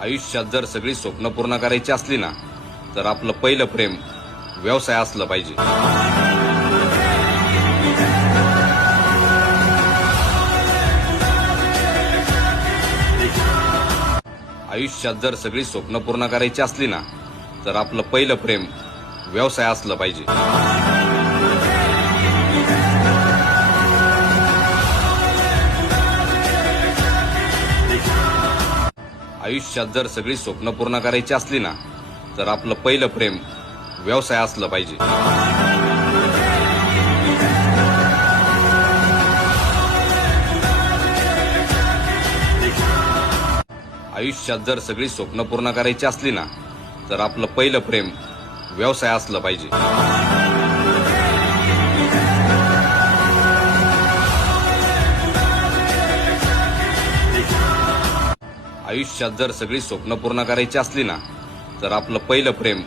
आयुष्यात जर सगळी स्वप्न पूर्ण करायची असली ना, तर आपलं पहिलं प्रेम व्यवसाय असलं पाहिजे. आयुष्यात जर सगळी स्वप्न पूर्ण करायची असली ना, तर आपलं पहिलं प्रेम व्यवसाय असलं पाहिजे. आयुष्यात जर सगळी स्वप्न पूर्ण करायची असली ना, तर आपलं पहिलं प्रेम व्यवसाय असलं पाहिजे. आयुष्यात जर सगळी स्वप्न पूर्ण करायची असली ना, तर आपलं पहिलं प्रेम व्यवसाय असलं पाहिजे. आयुष्यात जर सगळी स्वप्न पूर्ण करायची असली ना, तर आपलं पहिलं प्रेम